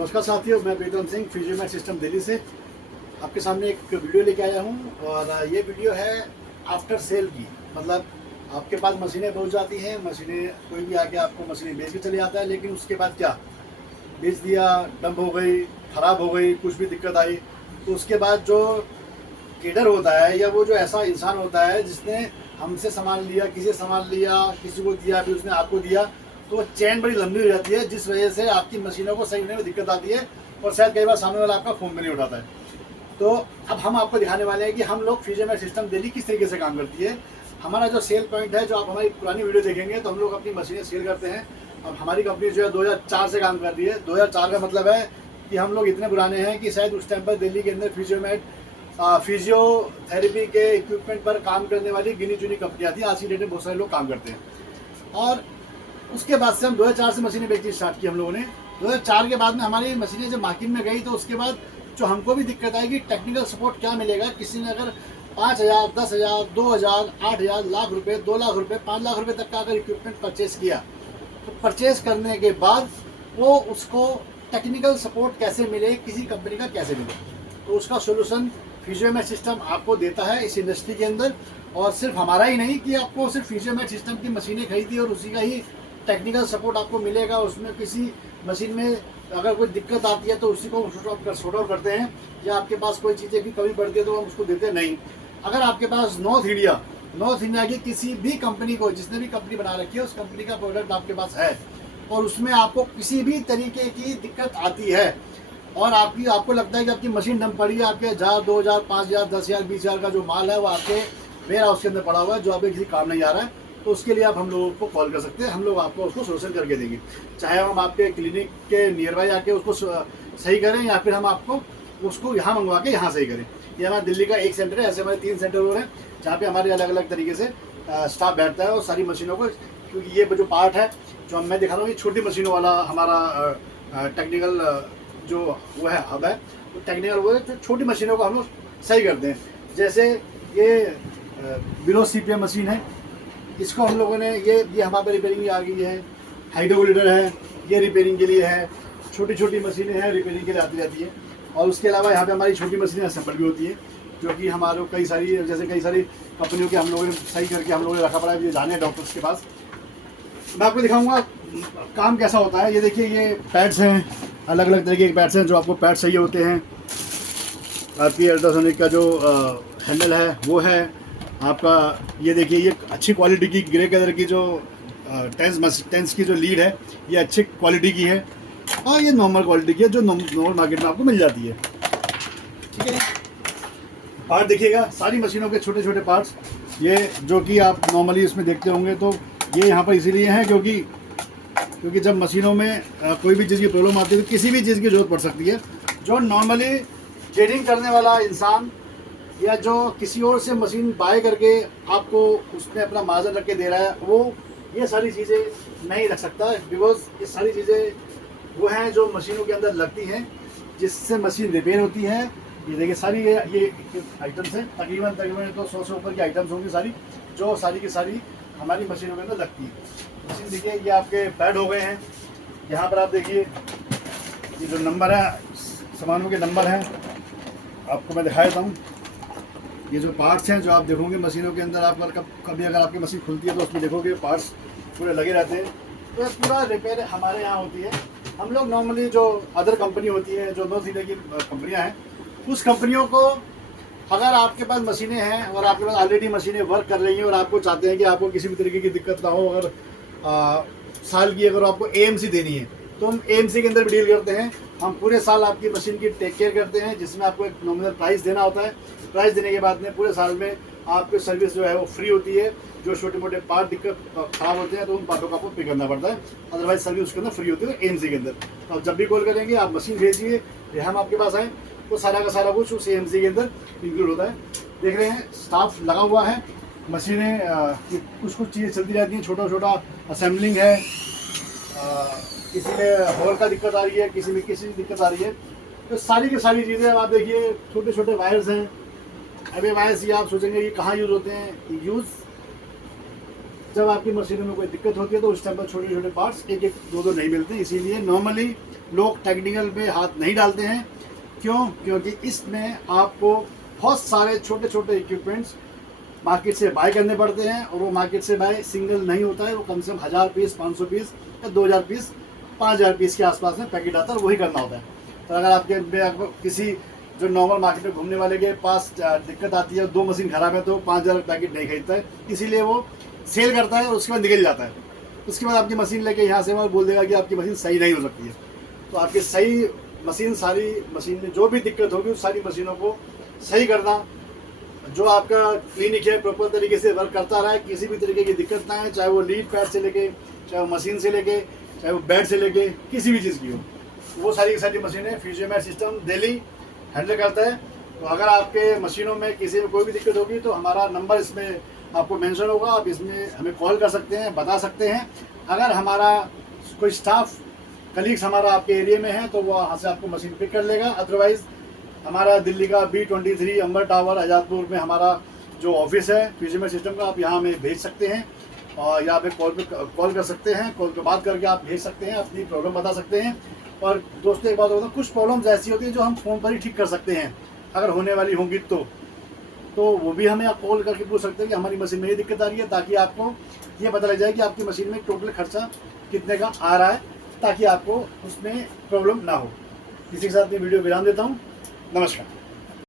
नमस्कार साथियों, मैं प्रीतम सिंह फिजियोमैट सिस्टम दिल्ली से आपके सामने एक वीडियो लेके आया हूँ। और ये वीडियो है आफ्टर सेल की। मतलब आपके पास मशीनें पहुँच जाती हैं, मशीनें कोई भी आके आपको मशीनें बेच के चले जाता है, लेकिन उसके बाद क्या, बेच दिया, डंप हो गई, ख़राब हो गई, कुछ भी दिक्कत आई, तो उसके बाद जो केडर होता है या वो जो ऐसा इंसान होता है जिसने हमसे सामान लिया, किसी से सामान लिया, किसी को दिया, फिर उसने आपको दिया, तो वो चैन बड़ी लंबी हो जाती है, जिस वजह से आपकी मशीनों को सही होने में दिक्कत आती है और शायद कई बार सामने वाला आपका फ़ोन भी नहीं उठाता है। तो अब हम आपको दिखाने वाले हैं कि हम लोग फिजियोमैट सिस्टम दिल्ली किस तरीके से काम करती है। हमारा जो सेल पॉइंट है, जो आप हमारी पुरानी वीडियो देखेंगे तो हम लोग अपनी मशीनें सेल करते हैं। अब हमारी कंपनी जो है 2004 से काम कर रही है। 2004 का मतलब है कि हम लोग इतने पुराने हैं कि शायद उस टाइम पर दिल्ली के अंदर फिजियोथेरेपी के इक्विपमेंट पर काम करने वाली गिनी चुनी कंपनियाँ थी। आज की डेट में बहुत सारे लोग काम करते हैं। और उसके बाद से हम 2004 से मशीनें बेचनी स्टार्ट की हम लोगों ने। 2004 के बाद में हमारी मशीनें जब मार्केट में गई तो उसके बाद जो हमको भी दिक्कत आई कि टेक्निकल सपोर्ट क्या मिलेगा। किसी ने अगर 5,000, 10,000, 2,000, 8,000, लाख रुपए, 2 लाख रुपए, 5 लाख रुपए तक का अगर इक्विपमेंट परचेज किया, तो परचेज करने के बाद वो उसको टेक्निकल सपोर्ट कैसे मिले, किसी कंपनी का कैसे मिले, तो उसका सोल्यूशन फिजियोमैट सिस्टम आपको देता है इस इंडस्ट्री के अंदर। और सिर्फ हमारा ही नहीं कि आपको सिर्फ फिजियोमैट सिस्टम की मशीनें खरीदी और उसी का ही टेक्निकल सपोर्ट आपको मिलेगा। उसमें किसी मशीन में अगर कोई दिक्कत आती है तो उसी को सॉर्ट आउट करते हैं, या आपके पास कोई चीज़ें की कमी पड़ती है तो हम उसको देते नहीं। अगर आपके पास नॉर्थ इंडिया की किसी भी कंपनी को, जिसने भी कंपनी बना रखी है, उस कंपनी का प्रोडक्ट आपके पास है और उसमें आपको किसी भी तरीके की दिक्कत आती है और आपको लगता है कि आपकी मशीन डंप पड़ी है, आपके 1,000, 2,000, 5,000, 10,000, 20,000 का जो माल है वो आपके वेयर हाउस के अंदर पड़ा हुआ है, जो आपके किसी काम नहीं आ रहा है, तो उसके लिए आप हम लोगों को कॉल कर सकते हैं। हम लोग आपको उसको सोल्यूशन करके देंगे। चाहे हम आपके क्लिनिक के नियर बाई आके उसको सही करें या फिर हम आपको उसको यहाँ मंगवा के यहाँ सही करें। ये हमारा दिल्ली का एक सेंटर है, ऐसे हमारे 3 सेंटर हो रहे हैं जहाँ पे हमारे अलग अलग तरीके से स्टाफ बैठता है और सारी मशीनों को, क्योंकि ये जो पार्ट है जो मैं दिखा रहा हूँ, ये छोटी मशीनों वाला हमारा टेक्निकल जो वो है हब है, तो टेक्निकल वो है जो छोटी मशीनों को हम लोग सही करते हैं। जैसे ये बिलो CPM मशीन है, इसको हम लोगों ने ये हमारे पे रिपेयरिंग आ गई है। हाइड्रोग्लिडर है, ये रिपेयरिंग के लिए है। छोटी छोटी मशीनें हैं, रिपेयरिंग के लिए आती रहती है। और उसके अलावा यहाँ पे हमारी छोटी मशीनें असेंबल भी होती हैं, जो कि हमारे कई सारी कंपनियों के हम लोगों ने सही करके हम लोगों ने रखा पड़ा है, ये जाने डॉक्टर्स के पास। मैं आपको दिखाऊंगा काम कैसा होता है। ये देखिए, ये पैड्स हैं, अलग अलग तरीके के पैड्स हैं जो आपको पैड्स चाहिए होते हैं। आपकी अल्ट्रासोनिक का जो हैंडल है वो है आपका। ये देखिए, ये अच्छी क्वालिटी की ग्रे कलर की जो टेंस की जो लीड है, ये अच्छी क्वालिटी की है और ये नॉर्मल क्वालिटी की है जो नॉर्मल मार्केट में आपको मिल जाती है। ठीक है, पार्ट देखिएगा, सारी मशीनों के छोटे छोटे पार्ट्स, ये जो कि आप नॉर्मली इसमें देखते होंगे। तो ये यहाँ पर इसीलिए हैं क्योंकि जब मशीनों में कोई भी चीज़ की प्रॉब्लम आती है तो किसी भी चीज़ की ज़रूरत पड़ सकती है। जो नॉर्मली ट्रेडिंग करने वाला इंसान या जो किसी और से मशीन बाय करके आपको उसमें अपना मार्जिन रख के दे रहा है, वो ये सारी चीज़ें नहीं रख सकता, बिकॉज ये सारी चीज़ें वो हैं जो मशीनों के अंदर लगती हैं, जिससे मशीन रिपेयर होती है। ये देखिए, सारी ये आइटम्स हैं, तकरीबन तो 100 से ऊपर की आइटम्स होंगी सारी, जो सारी की सारी हमारी मशीनों के अंदर लगती है। मशीन देखिए, ये आपके पैड हो गए हैं। यहाँ पर आप देखिए, ये जो नंबर है, सामानों के नंबर हैं, आपको मैं दिखा देता हूँ। ये जो पार्ट्स हैं जो आप देखोगे मशीनों के अंदर, आप कभी अगर आपकी मशीन खुलती है तो उसमें देखोगे पार्ट्स पूरे लगे रहते हैं। तो पूरा रिपेयर हमारे यहाँ होती है। हम लोग नॉर्मली जो अदर कंपनी होती है, जो नॉर्थ इंडिया की कंपनियाँ हैं, उस कंपनियों को, अगर आपके पास मशीनें हैं और आपके पास ऑलरेडी मशीनें वर्क कर रही हैं और आपको चाहते हैं कि आपको किसी भी तरीके की दिक्कत ना हो, अगर साल की अगर आपको AMC देनी है तो हम AMC के अंदर भी डील करते हैं। हम पूरे साल आपकी मशीन की टेक केयर करते हैं, जिसमें आपको एक नॉमिनल प्राइस देना होता है। प्राइस देने के बाद में पूरे साल में आपकी सर्विस जो है वो फ्री होती है। जो छोटे मोटे पार्ट दिक्कत ख़राब होते हैं तो उन पार्टों का आपको पे करना पड़ता है, अदरवाइज सर्विस उसके अंदर फ्री होती है AMC के अंदर। तो आप जब भी कॉल करेंगे, आप मशीन भेजिए या हम आपके पास आएँ, तो सारा का सारा कुछ उस AMC के अंदर इंक्लूड होता है। देख रहे हैं, स्टाफ लगा हुआ है, मशीनें कुछ चीज़ें चलती रहती हैं, छोटा छोटा असेंबलिंग है। किसी में हॉल का दिक्कत आ रही है, किसी में किसी दिक्कत आ रही है, तो सारी की सारी चीज़ें आप देखिए। छोटे छोटे वायर्स हैं। अब ये वायर्स ये आप सोचेंगे कि कहाँ यूज़ होते हैं। यूज़ जब आपकी मशीनों में कोई दिक्कत होती है तो उस टाइम पर छोटे छोटे पार्ट्स एक एक दो दो नहीं मिलते, इसीलिए नॉर्मली लोग टेक्निकल पे हाथ नहीं डालते हैं। क्यों? क्योंकि इसमें आपको बहुत सारे छोटे छोटे इक्विपमेंट्स मार्केट से बाय करने पड़ते हैं, और वो मार्केट से बाय सिंगल नहीं होता है, वो कम से कम 1000 पीस, 500 पीस या 2000 पीस, 5000 पीस के आसपास में पैकेट आता है, और वही करना होता है। तो अगर आपको किसी जो नॉर्मल मार्केट में घूमने वाले के पास दिक्कत आती है, 2 मशीन खराब है, तो 5000 पैकेट नहीं खरीदता है, इसीलिए वो सेल करता है और उसके बाद निकल जाता है। उसके बाद आपकी मशीन लेके यहाँ से वहाँ बोल देगा कि आपकी मशीन सही नहीं हो सकती है। तो आपकी सही मशीन, सारी मशीन में जो भी दिक्कत होगी उस सारी मशीनों को सही करना, जो आपका क्लिनिक है प्रॉपर तरीके से वर्क करता रहा है, किसी भी तरीके की दिक्कत ना है, चाहे वो लीड पैड से लेके, चाहे वो मशीन से लेके, चाहे वो बेड से लेके, किसी भी चीज़ की हो, वो सारी की सारी मशीनें फिजियोमैट सिस्टम दिल्ली हैंडल करता है। तो अगर आपके मशीनों में किसी में कोई भी दिक्कत होगी तो हमारा नंबर इसमें आपको मेंशन होगा, आप इसमें हमें कॉल कर सकते हैं, बता सकते हैं। अगर हमारा कोई स्टाफ कलीग्स हमारा आपके एरिया में है तो वो वहाँ से आपको मशीन पिक कर लेगा। अदरवाइज़ हमारा दिल्ली का B23 अंबर टावर आज़ादपुर में हमारा जो ऑफिस है फिजियोमैट सिस्टम का, आप यहाँ हमें भेज सकते हैं, और यहाँ पे कॉल कर सकते हैं। कॉल पे बात करके आप भेज सकते हैं, अपनी प्रॉब्लम बता सकते हैं। और दोस्तों एक बात होता है, कुछ प्रॉब्लम्स ऐसी होती हैं जो हम फ़ोन पर ही ठीक कर सकते हैं, अगर होने वाली होंगी तो वो भी हमें आप कॉल करके पूछ सकते हैं कि हमारी मशीन में ये दिक्कत आ रही है, ताकि आपको ये पता लग जाए कि आपकी मशीन में टोटल खर्चा कितने का आ रहा है, ताकि आपको उसमें प्रॉब्लम ना हो। इसी के साथ मैं वीडियो विराम देता हूँ। नमस्कार।